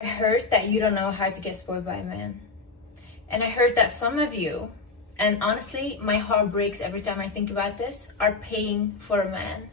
I heard that you don't know how to get spoiled by a man. And I heard that some of you, and honestly, my heart breaks every time I think about this, are paying for a man.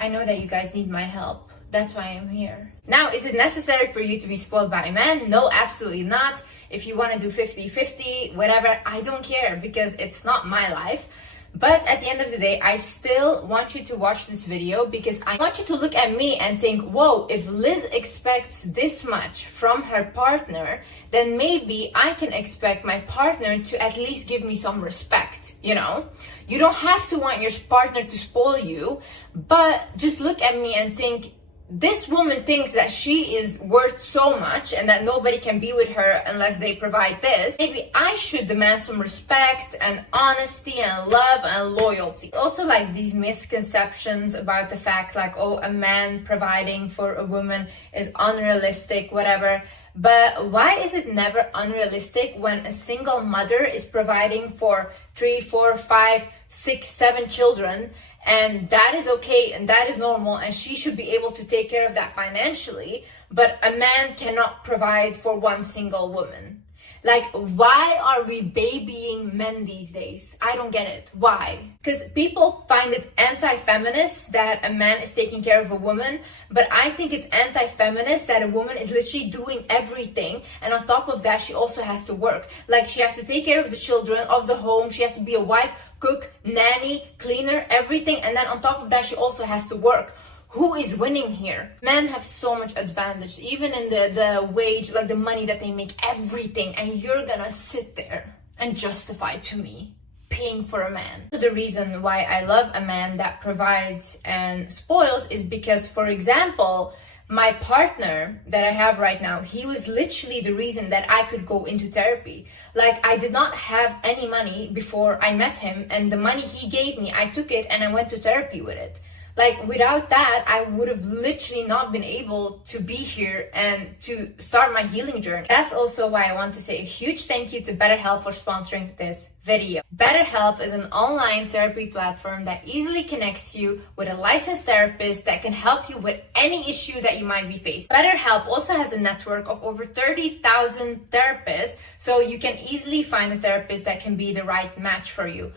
I know that you guys need my help. That's why I'm here. Now, is it necessary for you to be spoiled by a man? No, absolutely not. If you want to do 50-50, whatever, I don't care because it's not my life. But at the end of the day, I still want you to watch this video because I want you to look at me and think, whoa, if Liz expects this much from her partner, then maybe I can expect my partner to at least give me some respect, you know? You don't have to want your partner to spoil you, but just look at me and think, this woman thinks that she is worth so much and that nobody can be with her unless they provide this. Maybe I should demand some respect and honesty and love and loyalty. Also, like these misconceptions about the fact like, oh, a man providing for a woman is unrealistic, whatever. But why is it never unrealistic when a single mother is providing for 3, 4, 5, 6, 7 children? And that is okay and that is normal and she should be able to take care of that financially, but a man cannot provide for one single woman. Like, why are we babying men these days? I don't get it. Why? Because people find it anti-feminist that a man is taking care of a woman, but I think it's anti-feminist that a woman is literally doing everything, and on top of that, she also has to work. Like, she has to take care of the children, of the home, she has to be a wife, cook, nanny, cleaner, everything, and then on top of that, she also has to work. Who is winning here? Men have so much advantage, even in the wage, like the money that they make, everything, and you're gonna sit there and justify to me paying for a man. The reason why I love a man that provides and spoils is because, for example, my partner that I have right now, he was literally the reason that I could go into therapy. Like, I did not have any money before I met him, and the money he gave me, I took it and I went to therapy with it. Like, without that, I would have literally not been able to be here and to start my healing journey. That's also why I want to say a huge thank you to BetterHelp for sponsoring this video. BetterHelp is an online therapy platform that easily connects you with a licensed therapist that can help you with any issue that you might be facing. BetterHelp also has a network of over 30,000 therapists, so you can easily find a therapist that can be the right match for you.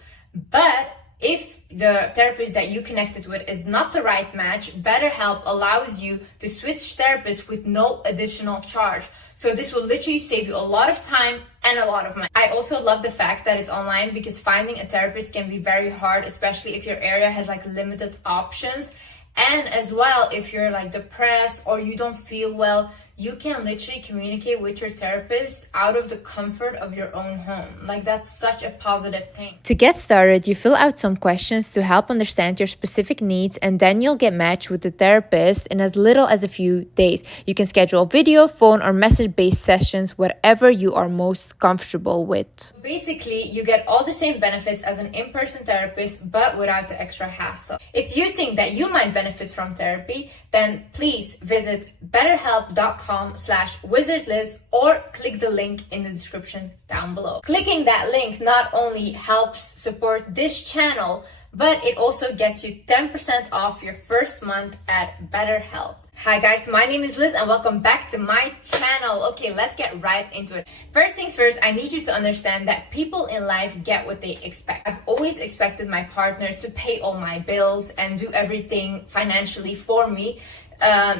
But if the therapist that you connected with is not the right match, BetterHelp allows you to switch therapists with no additional charge. So this will literally save you a lot of time and a lot of money. I also love the fact that it's online because finding a therapist can be very hard, especially if your area has like limited options. And as well, if you're like depressed or you don't feel well, you can literally communicate with your therapist out of the comfort of your own home. Like, that's such a positive thing. To get started, you fill out some questions to help understand your specific needs, and then you'll get matched with the therapist in as little as a few days. You can schedule video, phone, or message-based sessions, whatever you are most comfortable with. Basically, you get all the same benefits as an in-person therapist, but without the extra hassle. If you think that you might benefit from therapy, then please visit betterhelp.com/wizardliz or click the link in the description down below. Clicking that link not only helps support this channel, but it also gets you 10% off your first month at BetterHelp. Hi guys, my name is Liz and welcome back to my channel. Okay, let's get right into it. First things first, I need you to understand that people in life get what they expect. I've always expected my partner to pay all my bills and do everything financially for me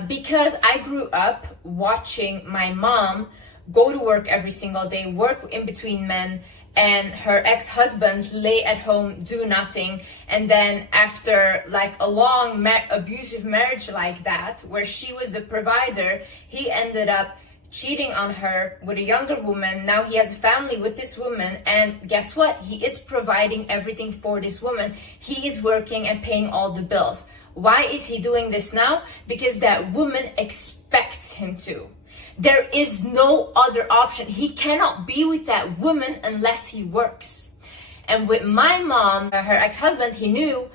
because I grew up watching my mom go to work every single day, work in between men, and her ex-husband lay at home, do nothing. And then after like a long abusive marriage like that, where she was the provider, he ended up cheating on her with a younger woman. Now he has a family with this woman, and guess what? He is providing everything for this woman. He is working and paying all the bills. Why is he doing this now? Because that woman expects him to. There is no other option. He cannot be with that woman unless he works. And with my mom, her ex-husband, he knew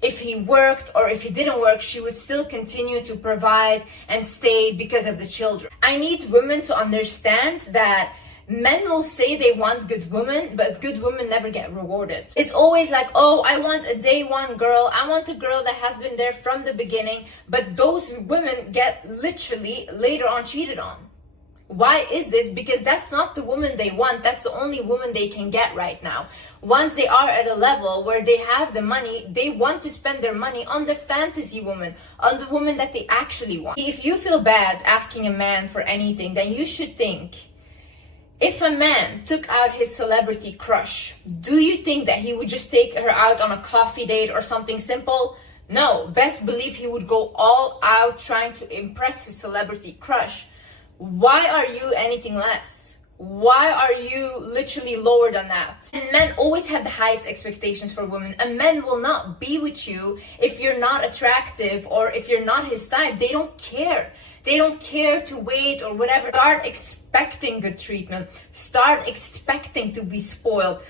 if he worked or if he didn't work, she would still continue to provide and stay because of the children. I need women to understand that Men will say they want good women, but good women never get rewarded. It's always like, oh, I want a day one girl. I want a girl that has been there from the beginning. But those women get literally later on cheated on. Why is this? Because that's not the woman they want. That's the only woman they can get right now. Once they are at a level where they have the money, they want to spend their money on the fantasy woman, on the woman that they actually want. If you feel bad asking a man for anything, then you should think, if a man took out his celebrity crush, do you think that he would just take her out on a coffee date or something simple? No, best believe he would go all out trying to impress his celebrity crush. Why are you anything less? Why are you literally lower than that? And men always have the highest expectations for women. A man will not be with you if you're not attractive or if you're not his type. They don't care. They don't care to wait or whatever. Start expecting good treatment. Start expecting to be spoiled.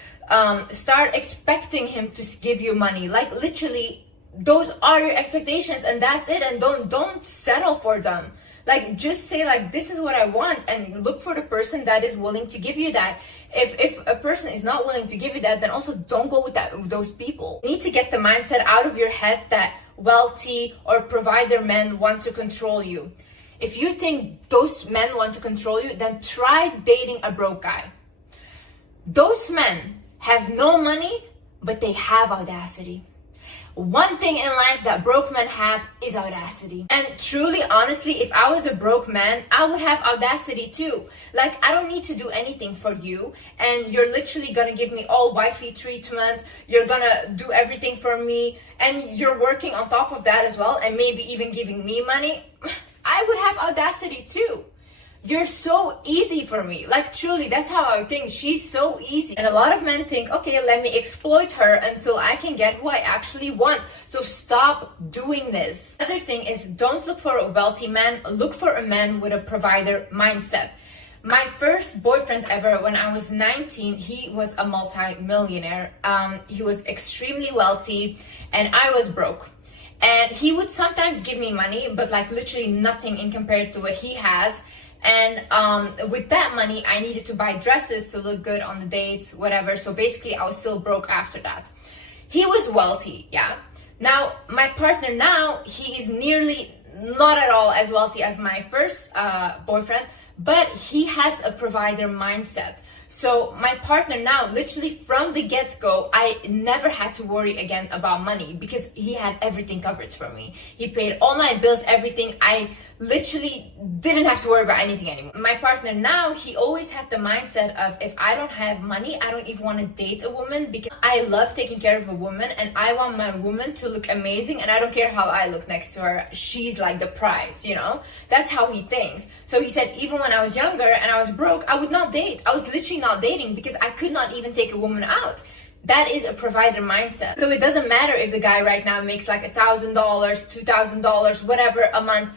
Start expecting him to give you money. Like literally, those are your expectations and that's it. And don't settle for them. Like, just say, like, this is what I want, and look for the person that is willing to give you that. If a person is not willing to give you that, then also don't go with those people. You need to get the mindset out of your head that wealthy or provider men want to control you. If you think those men want to control you, then try dating a broke guy. Those men have no money, but they have audacity. One thing in life that broke men have is audacity. And truly, honestly, if I was a broke man, I would have audacity too. Like, I don't need to do anything for you, and you're literally gonna give me all wifey treatment, you're gonna do everything for me, and you're working on top of that as well, and maybe even giving me money. I would have audacity too. You're so easy for me. Like, truly, that's how I think. She's so easy. And a lot of men think, okay, let me exploit her until I can get who I actually want. So stop doing this. Another thing is, don't look for a wealthy man. Look for a man with a provider mindset. My first boyfriend ever, when I was 19, he was a multi-millionaire. He was extremely wealthy and I was broke. And he would sometimes give me money, but like literally nothing in compared to what he has. And with that money, I needed to buy dresses to look good on the dates, whatever. So basically, I was still broke after that. He was wealthy, yeah. Now, my partner now, he is nearly not at all as wealthy as my first boyfriend, but he has a provider mindset. So my partner now, literally from the get-go, I never had to worry again about money because he had everything covered for me. He paid all my bills, everything. I literally didn't have to worry about anything anymore. My partner now, he always had the mindset of, if I don't have money, I don't even want to date a woman because I love taking care of a woman and I want my woman to look amazing and I don't care how I look next to her. She's like the prize, you know? That's how he thinks. So he said, even when I was younger and I was broke, I would not date. I was literally not dating because I could not even take a woman out. That is a provider mindset. So it doesn't matter if the guy right now makes like $1,000, $2,000, whatever a month.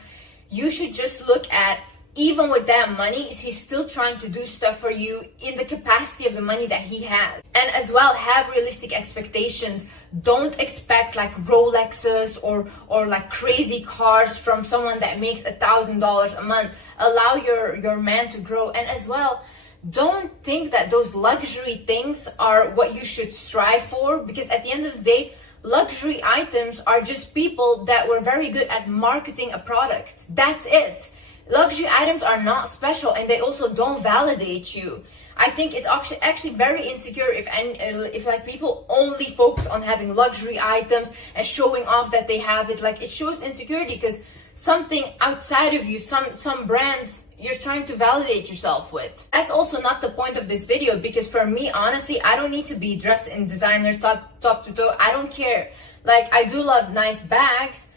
You should just look at, even with that money, is he still trying to do stuff for you in the capacity of the money that he has? And as well, have realistic expectations. Don't expect like Rolexes or like crazy cars from someone that makes $1,000 a month. Allow your man to grow. And as well, don't think that those luxury things are what you should strive for, because at the end of the day, luxury items are just people that were very good at marketing a product. That's it. Luxury items are not special and they also don't validate you. I think it's actually very insecure if like people only focus on having luxury items and showing off that they have it. Like, it shows insecurity because something outside of you, some brands you're trying to validate yourself with. That's also not the point of this video, because for me, honestly, I don't need to be dressed in designer top to toe. I don't care. Like, I do love nice bags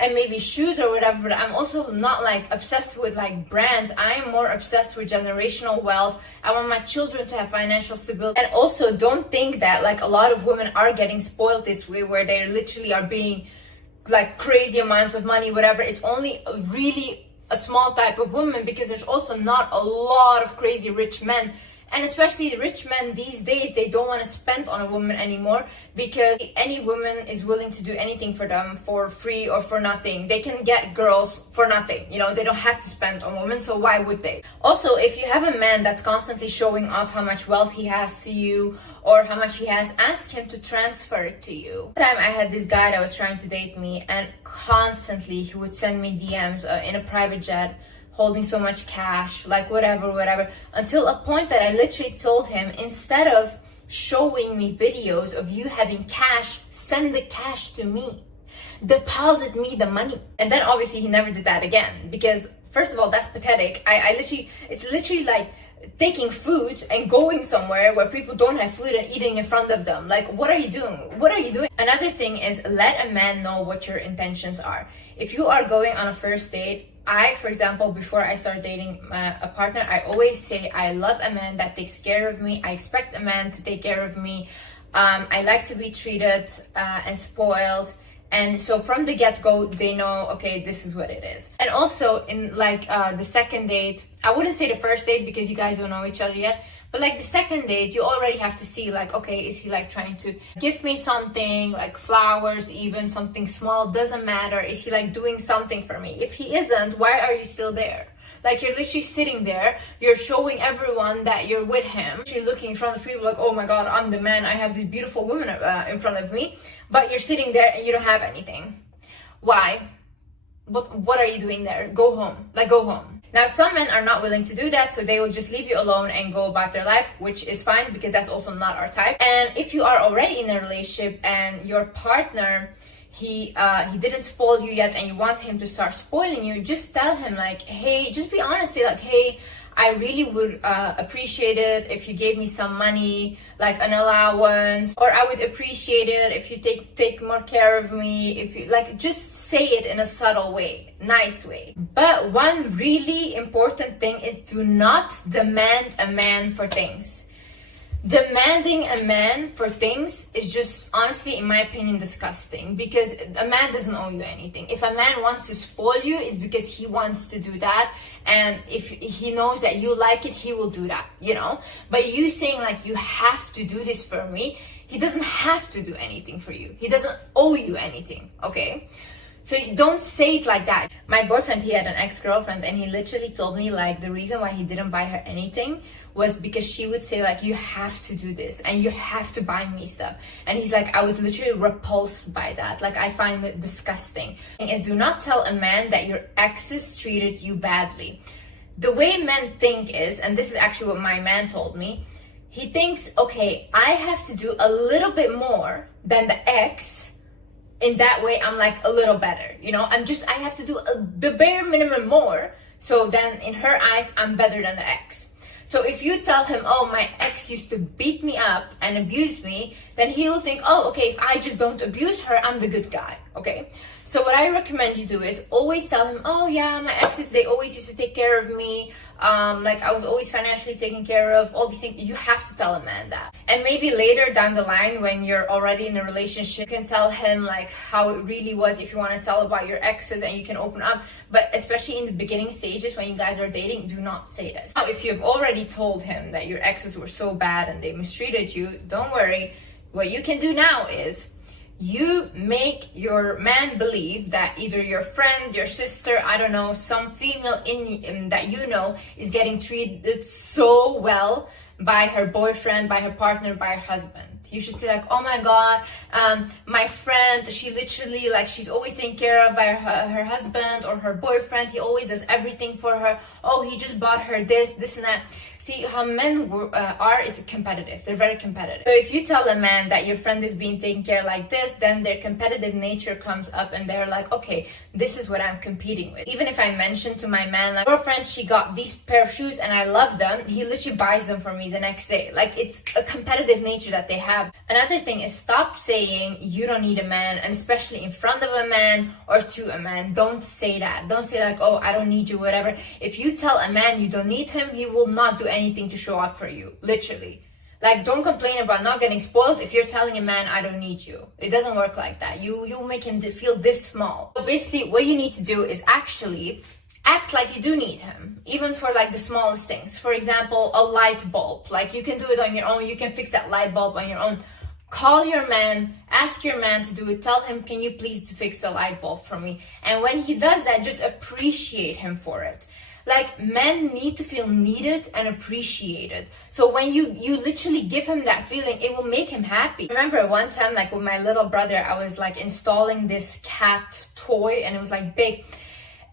and maybe shoes or whatever, but I'm also not like obsessed with like brands. I am more obsessed with generational wealth. I want my children to have financial stability. And also, don't think that like a lot of women are getting spoiled this way, where they literally are being like crazy amounts of money, whatever. It's only really a small type of woman, because there's also not a lot of crazy rich men. And especially rich men these days, they don't want to spend on a woman anymore, because any woman is willing to do anything for them for free or for nothing. They can get girls for nothing, you know, they don't have to spend on women, so why would they? Also, if you have a man that's constantly showing off how much wealth he has to you or how much he has, ask him to transfer it to you. One time I had this guy that was trying to date me, and constantly he would send me DMs in a private jet, holding so much cash, like whatever, until a point that I literally told him, instead of showing me videos of you having cash, send the cash to me. Deposit me the money. And then obviously he never did that again, because first of all, that's pathetic. It's literally like taking food and going somewhere where people don't have food and eating in front of them. Like, what are you doing? What are you doing? Another thing is, let a man know what your intentions are. If you are going on a first date, for example, before I start dating a partner, I always say I love a man that takes care of me. I expect a man to take care of me. I like to be treated and spoiled. And so from the get-go, they know, okay, this is what it is. And also in like the second date, I wouldn't say the first date because you guys don't know each other yet, but like the second date, you already have to see like, okay, is he like trying to give me something, like flowers, even something small, doesn't matter. Is he like doing something for me? If he isn't, why are you still there? Like, you're literally sitting there, you're showing everyone that you're with him, you're looking in front of people like, oh my god, I'm the man, I have this beautiful woman in front of me, but you're sitting there and you don't have anything. Why? What are you doing there? Go home. Like, go home. Now, some men are not willing to do that, so they will just leave you alone and go about their life, which is fine because that's also not our type. And if you are already in a relationship and your partner, he didn't spoil you yet and you want him to start spoiling you, just tell him like, hey, just be honest, say like, hey, I really would appreciate it if you gave me some money, like an allowance, or I would appreciate it if you take more care of me, if you like, just say it in a subtle way, nice way. But one really important thing is, do not demand a man for things. Demanding a man for things is just, honestly, in my opinion, disgusting, because a man doesn't owe you anything. If a man wants to spoil you, it's because he wants to do that, and if he knows that you like it, he will do that, you know? But you saying like, you have to do this for me, he doesn't have to do anything for you. He doesn't owe you anything, okay? So don't say it like that. My boyfriend, he had an ex-girlfriend, and he literally told me like the reason why he didn't buy her anything was because she would say like, you have to do this and you have to buy me stuff. And he's like, I was literally repulsed by that. Like, I find it disgusting. Is, do not tell a man that your exes treated you badly. The way men think is, and this is actually what my man told me, he thinks, okay, I have to do a little bit more than the ex. In that way, I'm like a little better, you know? I have to do the bare minimum more. So then in her eyes, I'm better than the ex. So if you tell him, oh, my ex used to beat me up and abuse me, then he will think, oh, okay, if I just don't abuse her, I'm the good guy, okay? So what I recommend you do is always tell him, oh yeah, my exes, they always used to take care of me. Like, I was always financially taken care of, all these things. You have to tell a man that. And maybe later down the line, when you're already in a relationship, you can tell him like how it really was, if you want to tell about your exes, and you can open up. But especially in the beginning stages when you guys are dating, do not say this. Now, if you've already told him that your exes were so bad and they mistreated you, don't worry. What you can do now is, you make your man believe that either your friend, your sister, I don't know, some female in that you know is getting treated so well by her boyfriend, by her partner, by her husband. You should say like, oh my god, my friend, she literally, like, she's always taken care of by her husband or her boyfriend. He always does everything for her. Oh, he just bought her this and that. See, how men are is competitive. They're very competitive. So if you tell a man that your friend is being taken care like this, then their competitive nature comes up and they're like, okay, this is what I'm competing with. Even if I mention to my man, like, your friend, she got these pair of shoes and I love them, he literally buys them for me the next day. Like, it's a competitive nature that they have. Another thing is, stop saying you don't need a man, and especially in front of a man or to a man. Don't say that. Don't say like, oh, I don't need you, whatever. If you tell a man you don't need him, he will not do anything to show up for you, literally. Like, don't complain about not getting spoiled if you're telling a man, I don't need you. It doesn't work like that. You make him feel this small. So basically, what you need to do is actually act like you do need him, even for like the smallest things. For example, a light bulb. Like you can do it on your own. You can fix that light bulb on your own. Call your man, ask your man to do it. Tell him, can you please fix the light bulb for me? And when he does that, just appreciate him for it. Like, men need to feel needed and appreciated. So when you literally give him that feeling, it will make him happy. I remember one time, like with my little brother, I was like installing this cat toy, and it was like big.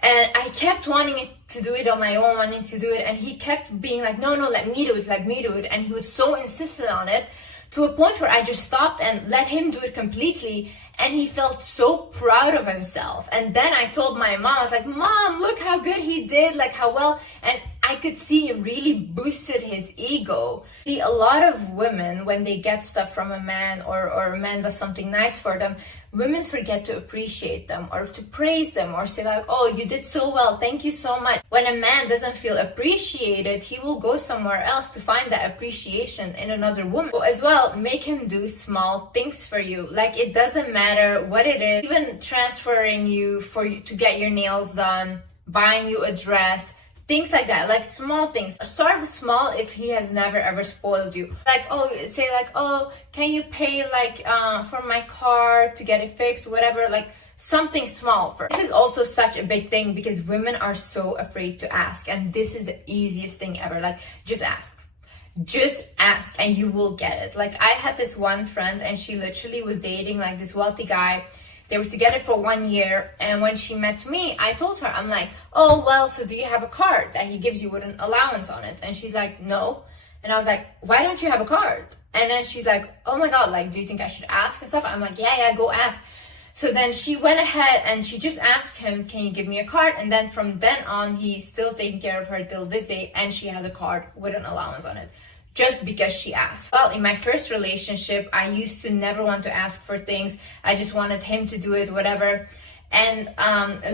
And I kept wanting to do it on my own, wanting to do it. And he kept being like, no, let me do it, let me do it. And he was so insistent on it, to a point where I just stopped and let him do it completely. And he felt so proud of himself. And then I told my mom, I was like, Mom, look how good he did, like how well. And I could see it really boosted his ego. See, a lot of women, when they get stuff from a man, or a man does something nice for them, women forget to appreciate them or to praise them or say like, oh, you did so well, thank you so much. When a man doesn't feel appreciated, he will go somewhere else to find that appreciation in another woman. So as well, make him do small things for you. Like, it doesn't matter what it is, even transferring you to get your nails done, buying you a dress, things like that, like small things. Start small if he has never ever spoiled you. Like, oh, say like, oh, can you pay like for my car to get it fixed, whatever, like something small first. This is also such a big thing because women are so afraid to ask, and this is the easiest thing ever. Like, just ask. Just ask and you will get it. Like, I had this one friend, and she literally was dating like this wealthy guy. They were together for 1 year, and when she met me, I told her, I'm like, oh, well, so do you have a card that he gives you with an allowance on it? And she's like, no. And I was like, why don't you have a card? And then she's like, oh my God, like, do you think I should ask and stuff? I'm like, yeah, go ask. So then she went ahead and she just asked him, can you give me a card? And then from then on, he's still taking care of her till this day, and she has a card with an allowance on it, just because she asked. Well, in my first relationship, I used to never want to ask for things. I just wanted him to do it, whatever. And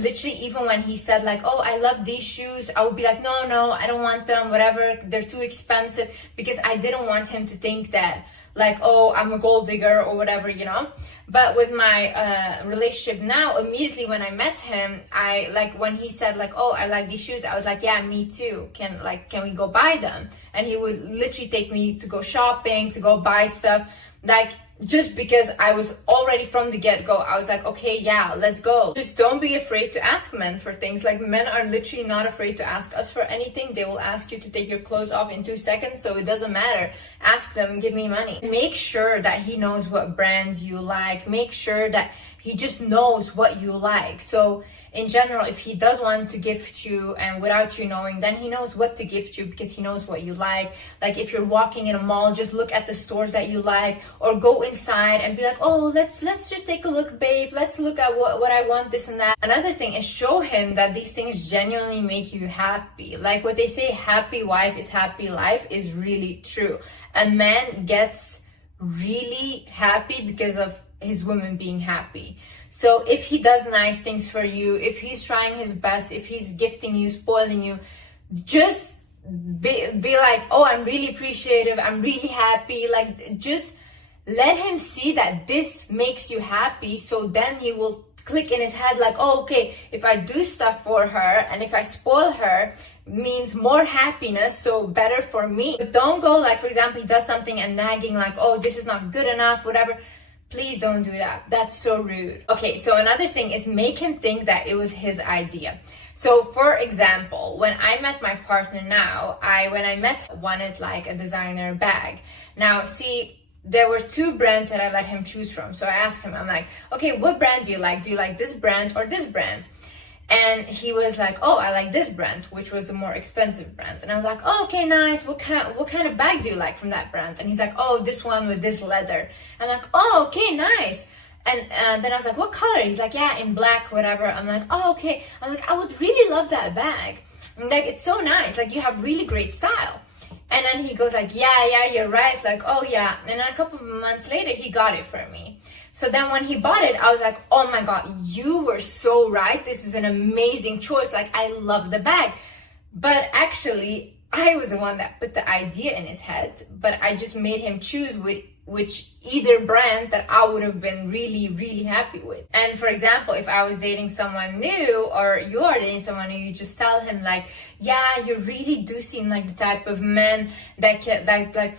literally, even when he said like, oh, I love these shoes, I would be like, no, I don't want them, whatever, they're too expensive, because I didn't want him to think that like, oh, I'm a gold digger or whatever, you know. But with my relationship now, immediately when I met him, I like, when he said like, oh, I like these shoes, I was like, yeah, me too. Can we go buy them? And he would literally take me to go shopping, to go buy stuff, like, just because I was already from the get-go, I was like, okay, yeah, let's go. Just don't be afraid to ask men for things. Like, men are literally not afraid to ask us for anything. They will ask you to take your clothes off in 2 seconds, so it doesn't matter. Ask them, give me money. Make sure that he knows what brands you like. Make sure that he just knows what you like. So in general, if he does want to gift you and without you knowing, then he knows what to gift you because he knows what you like. Like, if you're walking in a mall, just look at the stores that you like, or go inside and be like, oh, let's just take a look, babe. Let's look at what I want, this and that. Another thing is show him that these things genuinely make you happy. Like what they say, happy wife is happy life, is really true. A man gets really happy because of his woman being happy. So if he does nice things for you, if he's trying his best, if he's gifting you, spoiling you, just be like, oh, I'm really appreciative, I'm really happy. Like, just let him see that this makes you happy. So then he will click in his head like, oh, okay, if I do stuff for her and if I spoil her, means more happiness, so better for me. But don't go like, for example, he does something and nagging like, oh, this is not good enough, whatever. Please don't do that. That's so rude. Okay, so another thing is make him think that it was his idea. So for example, when I met my partner now, when I wanted like a designer bag. Now, see, there were 2 brands that I let him choose from. So I asked him, I'm like, okay, what brand do you like? Do you like this brand or this brand? And he was like, oh, I like this brand, which was the more expensive brand. And I was like, oh, okay, nice. What kind of bag do you like from that brand? And he's like, oh, this one with this leather. I'm like, oh, okay, nice. And then I was like, what color? He's like, yeah, in black, whatever. I'm like, oh, okay. I'm like, I would really love that bag. I'm like, it's so nice. Like, you have really great style. And then he goes like, yeah, you're right. Like, oh, yeah. And then a couple of months later, he got it for me. So then when he bought it, I was like, oh my God, you were so right. This is an amazing choice. Like, I love the bag. But actually, I was the one that put the idea in his head, but I just made him choose which either brand that I would have been really, really happy with. And for example, if I was dating someone new, or you are dating someone new, you just tell him like, yeah, you really do seem like the type of man that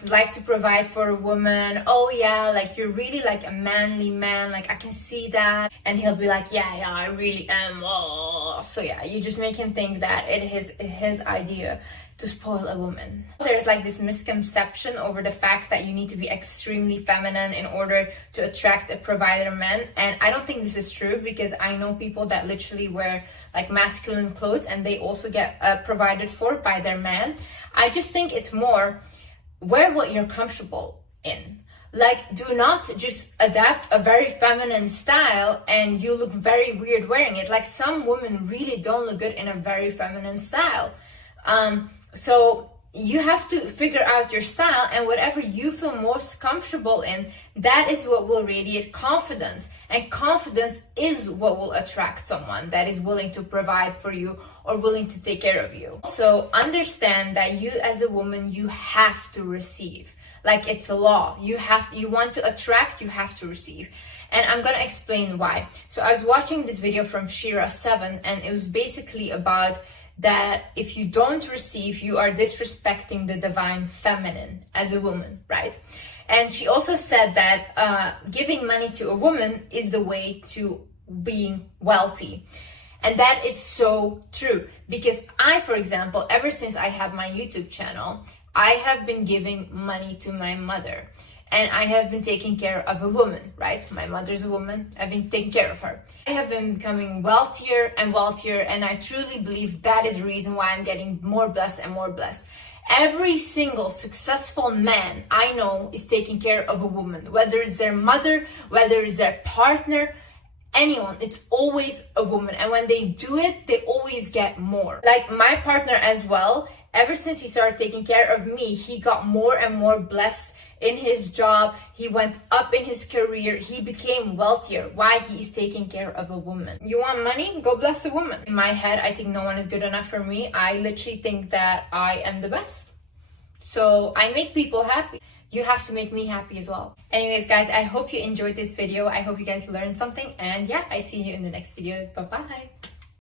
likes to provide for a woman. Oh yeah, like you're really like a manly man, like I can see that. And he'll be like, yeah, I really am. Oh. So yeah, you just make him think that it is his idea to spoil a woman. There's like this misconception over the fact that you need to be extremely feminine in order to attract a provider man, and I don't think this is true, because I know people that literally wear like masculine clothes and they also get provided for by their man. I just think it's more wear what you're comfortable in. Like, do not just adapt a very feminine style and you look very weird wearing it. Like, some women really don't look good in a very feminine style. So you have to figure out your style, and whatever you feel most comfortable in, that is what will radiate confidence. And confidence is what will attract someone that is willing to provide for you or willing to take care of you. So understand that you as a woman, you have to receive. Like, it's a law. You want to attract, you have to receive. And I'm gonna explain why. So I was watching this video from Shira 7, and it was basically about that if you don't receive, you are disrespecting the divine feminine as a woman, right? And she also said that giving money to a woman is the way to being wealthy. And that is so true, because I, for example, ever since I have my YouTube channel, I have been giving money to my mother. And I have been taking care of a woman, right? My mother's a woman. I've been taking care of her. I have been becoming wealthier and wealthier, and I truly believe that is the reason why I'm getting more blessed and more blessed. Every single successful man I know is taking care of a woman, whether it's their mother, whether it's their partner, anyone, it's always a woman. And when they do it, they always get more. Like my partner as well, ever since he started taking care of me, he got more and more blessed in his job. He went up in his career. He became wealthier. Why? He is taking care of a woman. You want money? Go bless a woman. In my head, I think no one is good enough for me. I literally think that I am the best. So I make people happy. You have to make me happy as well. Anyways, guys, I hope you enjoyed this video. I hope you guys learned something. And yeah, I see you in the next video. Bye-bye.